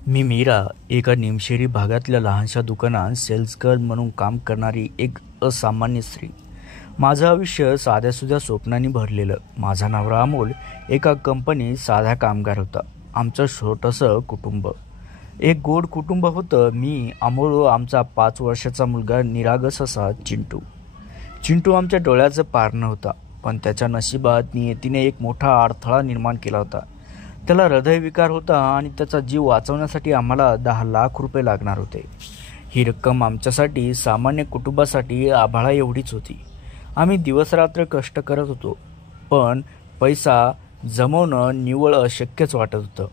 मी मीरा एका निमशेरी भागातल्या लहानशा दुकानात सेल्स गर्ल म्हणून काम करणारी एक असामान्य स्त्री. माझं आयुष्य साध्यासुध्या स्वप्नांनी भरलेलं. माझा नवरा अमोल एका कंपनीत साधा कामगार होता. आमचं छोटंसं कुटुंब, एक गोड कुटुंब होतं. मी, अमोल, आमचा 5 वर्षाचा मुलगा निरागस असा चिंटू. चिंटू आमच्या डोळ्याचं पारणं होता, पण त्याच्या नशिबात नियतीने एक मोठा अडथळा निर्माण केला होता. त्याला हृदयविकार होता आणि त्याचा जीव वाचवण्यासाठी आम्हाला 10 लाख रुपये लागणार होते. ही रक्कम आमच्यासाठी, सामान्य कुटुंबासाठी आभाळा एवढीच होती. आम्ही दिवसरात्र कष्ट करत होतो, पण पैसा जमवणं निव्वळ अशक्यच वाटत होतं.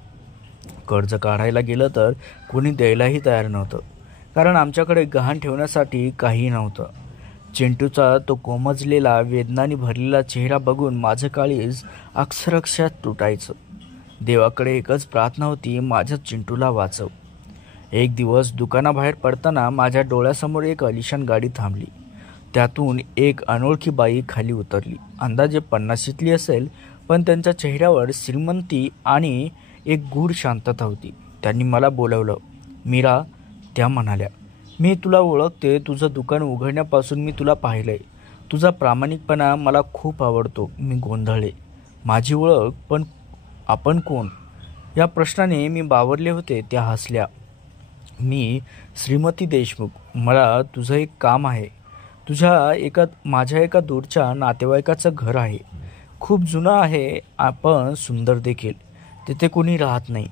कर्ज काढायला गेलं तर कोणी द्यायलाही तयार नव्हतं, कारण आमच्याकडे गहाण ठेवण्यासाठी काहीही नव्हतं. चिंटूचा तो कोमजलेला, वेदनाने भरलेला चेहरा बघून माझं काळीज अक्षरशः तुटायचं. देवाकडे एकच प्रार्थना होती, माझ्या चिंटूला वाचव. एक दिवस दुकानाबाहेर पडताना माझ्या डोळ्यासमोर एक आलिशान गाडी थांबली. त्यातून एक अनोळखी बाई खाली उतरली. अंदाजे 50शीतली असेल, पण त्यांच्या चेहऱ्यावर श्रीमंती आणि एक गूढ शांतता होती. त्यांनी मला बोलवलं. मीरा, त्या म्हणाल्या, मी तुला ओळखते. तुझं दुकान उघडण्यापासून मी तुला पाहिलंय. तुझा प्रामाणिकपणा मला खूप आवडतो. मी गोंधळले. माझी ओळख? पण आपण कोण? या प्रश्नाने मी बावरले होते. त्या हसल्या. मी श्रीमती देशमुख. मला तुझं एक काम आहे. माझ्या एका दूरच्या नातेवाईकाचं घर आहे. खूप जुनं आहे, पण सुंदर देखील. तिथे कोणी राहत नाही.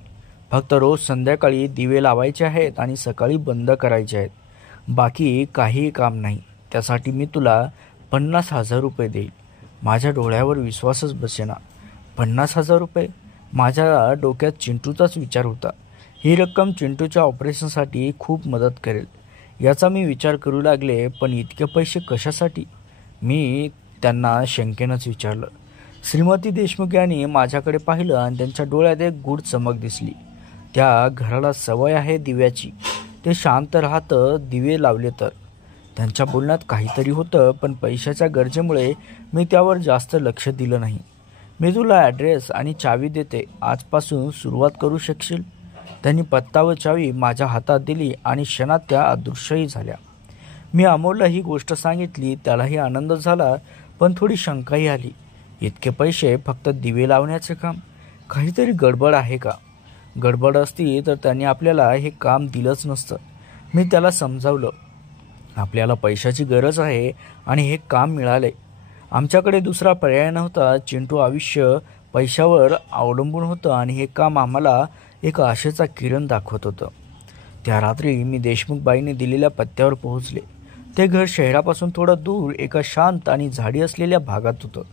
फक्त रोज संध्याकाळी दिवे लावायचे आहेत आणि सकाळी बंद करायचे आहेत. बाकी काही काम नाही. त्यासाठी मी तुला 50,000 रुपये देईल. माझ्या डोळ्यावर विश्वासच बसेना. 50,000 रुपये? माझ्या डोक्यात चिंटूचाच विचार होता. ही रक्कम चिंटूच्या ऑपरेशनसाठी खूप मदत करेल याचा मी विचार करू लागले. पण इतके पैसे कशासाठी? मी त्यांना शंकेनंच विचारलं. श्रीमती देशमुख यांनी माझ्याकडे पाहिलं आणि त्यांच्या डोळ्यात एक गूढ चमक दिसली. त्या घराला सवय आहे दिव्याची. ते शांत राहतं दिवे लावले तर. त्यांच्या बोलण्यात काहीतरी होतं, पण पैशाच्या गरजेमुळे मी त्यावर जास्त लक्ष दिलं नाही. मी तुला ॲड्रेस आणि चावी देते. आजपासून सुरुवात करू शकशील? त्यांनी पत्ता व चावी माझ्या हातात दिली आणि क्षणात त्या अदृश्यही झाल्या. मी अमोलला ही गोष्ट सांगितली. त्यालाही आनंद झाला, पण थोडी शंकाही आली. इतके पैसे फक्त दिवे लावण्याचे काम? काहीतरी गडबड आहे का? गडबड असती तर त्यांनी आपल्याला हे काम दिलंच नसतं. मी त्याला समजावलं, आपल्याला पैशाची गरज आहे आणि हे काम मिळाले. आमच्याकडे दुसरा पर्याय नव्हता. चिंटू आयुष्य पैशावर अवलंबून होतं आणि हे काम आम्हाला एक आशेचा किरण दाखवत होतं. त्या रात्री मी देशमुख बाईंनी दिलेल्या पत्त्यावर पोहोचले. ते घर शहरापासून थोडं दूर एका शांत आणि झाडी असलेल्या भागात होतं.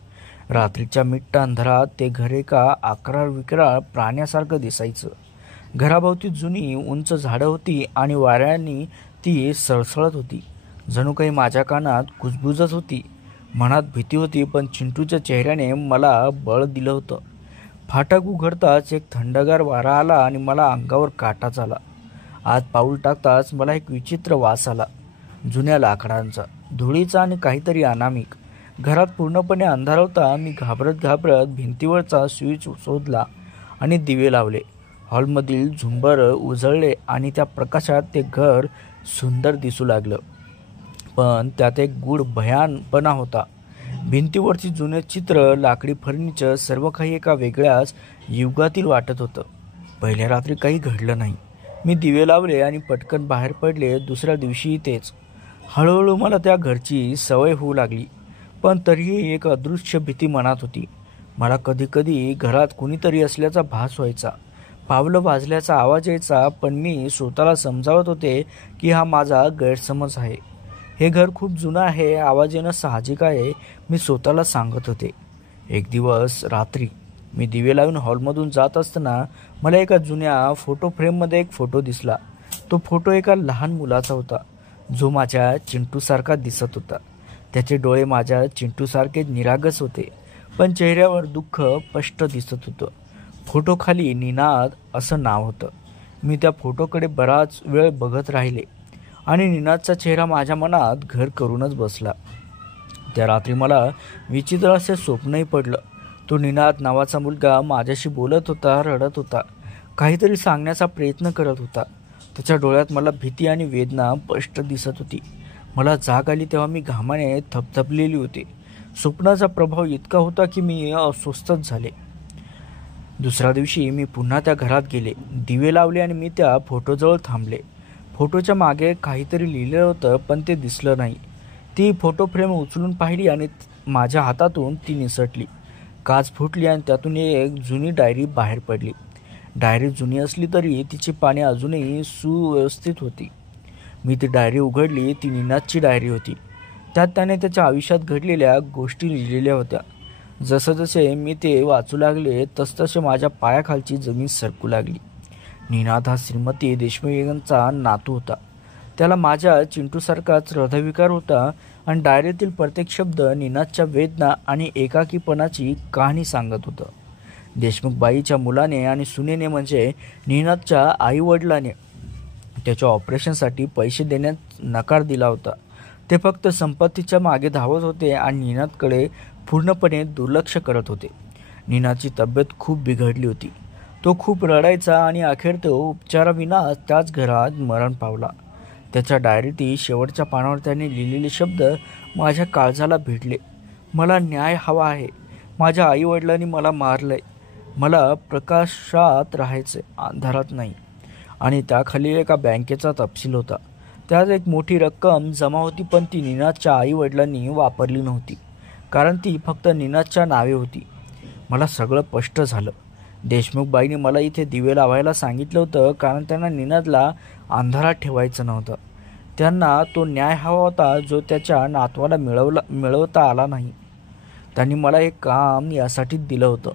रात्रीच्या मिट्ट अंधारात ते घर एका आकराळ विकराळ प्राण्यासारखं दिसायचं. घराभोवती जुनी उंच झाडं होती आणि वाऱ्याने ती सळसळत होती. जणू काही माझ्या कानात कुजबुजत होती. मनात भीती होती, पण चिंटूच्या चेहऱ्याने मला बळ दिलं होतं. फाटक उघडताच एक थंडगार वारा आला आणि मला अंगावर काटाच आला. आत पाऊल टाकताच मला एक विचित्र वास आला, जुन्या लाकडांचा, धुळीचा आणि काहीतरी अनामिक. घरात पूर्णपणे अंधार होता. मी घाबरत घाबरत भिंतीवरचा स्विच शोधला आणि दिवे लावले. हॉलमधील झुंबर उजळले आणि त्या प्रकाशात ते घर सुंदर दिसू लागलं, पण त्यात एक गूढ भयानपणा होता. भिंतीवरची जुने चित्र, लाकडी फर्निचर, सर्व काही एका वेगळ्याच युगातील वाटत होतं. पहिल्या रात्री काही घडलं नाही. मी दिवे लावले आणि पटकन बाहेर पडले. दुसऱ्या दिवशीही तेच. हळूहळू मला त्या घरची सवय होऊ लागली, पण तरीही एक अदृश्य भीती मनात होती. मला कधीकधी घरात कुणीतरी असल्याचा भास व्हायचा. पावलं वाजल्याचा आवाज यायचा, पण मी स्वतःला समजावत होते की हा माझा गैरसमज आहे. हे घर खूप जुनं आहे, आवाज येणं साहजिक आहे, मी स्वतःला सांगत होते. एक दिवस रात्री मी दिवे लावून हॉलमधून जात असताना मला एका जुन्या फोटो फ्रेममध्ये एक फोटो दिसला. तो फोटो एका लहान मुलाचा होता, जो माझ्या चिंटूसारखा दिसत होता. त्याचे डोळे माझ्या चिंटूसारखे निरागस होते, पण चेहऱ्यावर दुःख स्पष्ट दिसत होतं. फोटोखाली निनाद असं नाव होतं. मी त्या फोटोकडे बराच वेळ बघत राहिले आणि निनादचा चेहरा माझ्या मनात घर करूनच बसला. त्या रात्री मला विचित्र असे स्वप्नही पडलं. तो निनाद नावाचा मुलगा माझ्याशी बोलत होता, रडत होता. काहीतरी सांगण्याचा प्रयत्न करत होता. त्याच्या डोळ्यात मला भीती आणि वेदना स्पष्ट दिसत होती. मला जाग आली तेव्हा मी घामाने थपथपलेली होते. स्वप्नाचा प्रभाव इतका होता की मी अस्वस्थच झाले. दुसऱ्या दिवशी मी पुन्हा त्या घरात गेले. दिवे लावले आणि मी त्या फोटोजवळ थांबले. फोटोच्या मागे काहीतरी लिहिलं होतं, पण ते दिसलं नाही. ती फोटो फ्रेम उचलून पाहिली आणि माझ्या हातातून ती निसटली. काच फुटली आणि त्यातून एक जुनी डायरी बाहेर पडली. डायरी जुनी असली तरी तिची पाने अजूनही सुव्यवस्थित होती. मी ती डायरी उघडली. ती निनादची डायरी होती. त्यात त्याने त्याच्या आयुष्यात घडलेल्या गोष्टी लिहिलेल्या होत्या. जसजसे मी ते वाचू लागले तसतसे माझ्या पायाखालची जमीन सरकू लागली. निनाद हा श्रीमती देशमुख यांचा नातू होता. त्याला माझ्या चिंटूसारखाच हृदयविकार होता आणि डायरीतील प्रत्येक शब्द निनादच्या वेदना आणि एकाकीपणाची कहाणी सांगत होतं. देशमुख बाईच्या मुलाने आणि सुनेने म्हणजे निनादच्या आईवडिलाने त्याच्या ऑपरेशनसाठी पैसे देण्यात नकार दिला होता. ते फक्त संपत्तीच्या मागे धावत होते आणि निनादकडे पूर्णपणे दुर्लक्ष करत होते. निनादची तब्येत खूप बिघडली होती. तो खूप रडायचा आणि अखेर तो उपचाराविना त्याच घरात मरण पावला. त्याच्या डायरीतील शेवटच्या पानावर त्याने लिहिलेले शब्द माझ्या काळजाला भिडले. मला न्याय हवा आहे. माझ्या आईवडिलांनी मला मारलंय. मला प्रकाशात राहायचं, अंधारात नाही. आणि त्याखाली एका बँकेचा तपशील होता. त्यात एक मोठी रक्कम जमा होती, पण ती निनादच्या आईवडिलांनी वापरली नव्हती, कारण ती फक्त निनादच्या नावे होती. मला सगळं स्पष्ट झालं. देशमुख बाईंनी मला इथे दिवे लावायला सांगितलं होतं, कारण त्यांना निनादला अंधारात ठेवायचं नव्हतं. त्यांना तो न्याय हवा होता जो त्याच्या नातवाला मिळवता आला नाही. त्यांनी मला हे काम यासाठीच दिलं होतं,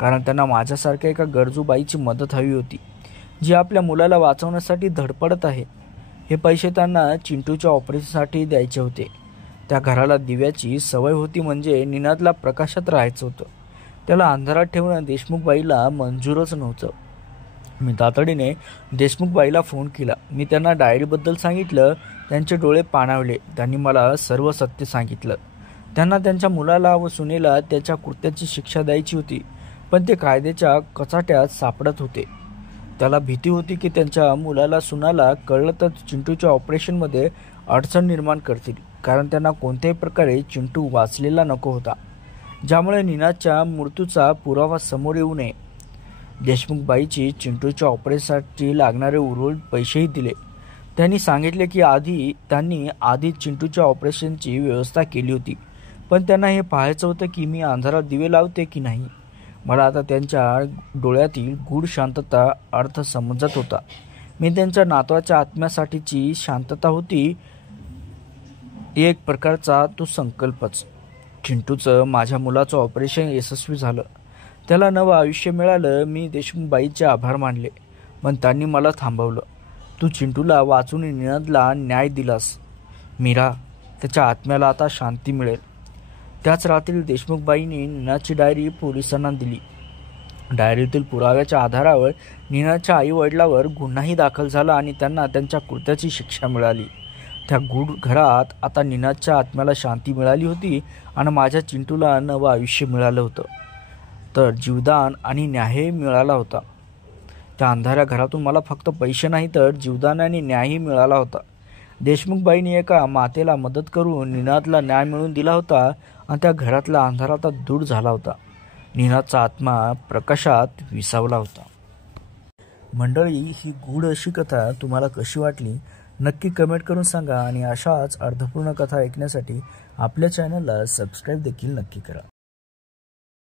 कारण त्यांना माझ्यासारख्या एका गरजू बाईची मदत हवी होती, जी आपल्या मुलाला वाचवण्यासाठी धडपडत आहे. हे पैसे त्यांना चिंटूच्या ऑपरेशनसाठी द्यायचे होते. त्या घराला दिव्याची सवय होती, म्हणजे निनादला प्रकाशात राहायचं होतं. त्याला अंधारात ठेवणं देशमुख बाईला मंजूरच नव्हतं. मी तातडीने देशमुख बाईला फोन केला. मी त्यांना डायरीबद्दल सांगितलं. त्यांचे डोळे पाणावले. त्यांनी मला सर्व सत्य सांगितलं. त्यांना त्यांच्या मुलाला व सुनेला त्याच्या कृत्याची शिक्षा द्यायची होती, पण ते कायद्याच्या कचाट्यात सापडत होते. त्याला भीती होती की त्यांच्या मुलाला सुनाला कळलं तर चिंटूच्या ऑपरेशनमध्ये अडचण निर्माण करतील, कारण त्यांना कोणत्याही प्रकारे चिंटू वाचलेला नको होता, ज्यामुळे निनादच्या मृत्यूचा पुरावा समोर येऊ नये. देशमुख बाईची चिंटूच्या ऑपरेशनसाठी लागणारे उर्वरित पैसेही दिले. त्यांनी सांगितले की त्यांनी आधी चिंटूच्या ऑपरेशनची व्यवस्था केली होती, पण त्यांना हे पाहायचं होतं की मी अंधारात दिवे लावते की नाही. मला आता त्यांच्या डोळ्यातील गूढ शांतता अर्थ समजत होता. मी त्यांच्या नातवाच्या आत्म्यासाठीची शांतता होती, एक प्रकारचा तो संकल्पच. चिंटूचं, माझ्या मुलाचं ऑपरेशन यशस्वी झालं. त्याला नवं आयुष्य मिळालं. मी देशमुख बाईचे आभार मानले, पण त्यांनी मला थांबवलं. तू चिंटूला वाचून निनादला न्याय दिलास मीरा. त्याच्या आत्म्याला आता शांती मिळेल. त्याच रात्री देशमुख बाईंनी निनादची डायरी पोलिसांना दिली. डायरीतील पुराव्याच्या आधारावर निनादच्या आईवडिलावर गुन्हाही दाखल झाला आणि त्यांना त्यांच्या कृत्याची शिक्षा मिळाली. त्या गूढ घरात आता निनादच्या आत्म्याला शांती मिळाली होती आणि माझ्या चिंटूला नवं आयुष्य मिळालं होतं, तर जीवदान आणि न्यायही मिळाला होता. त्या अंधाऱ्या घरातून मला फक्त पैसे नाही तर जीवदान आणि न्यायही मिळाला होता. देशमुख बाईंनी एका मातेला मदत करून निनादला न्याय मिळवून दिला होता आणि त्या घरातला अंधार आता दूर झाला होता. निनादचा आत्मा प्रकाशात विसावला होता. मंडळी, ही गूढ अशी कथा तुम्हाला कशी वाटली नक्की कमेंट करून सांगा आणि अशाच अर्थपूर्ण कथा ऐकण्यासाठी आपल्या चॅनलला सबस्क्राईब देखील नक्की करा.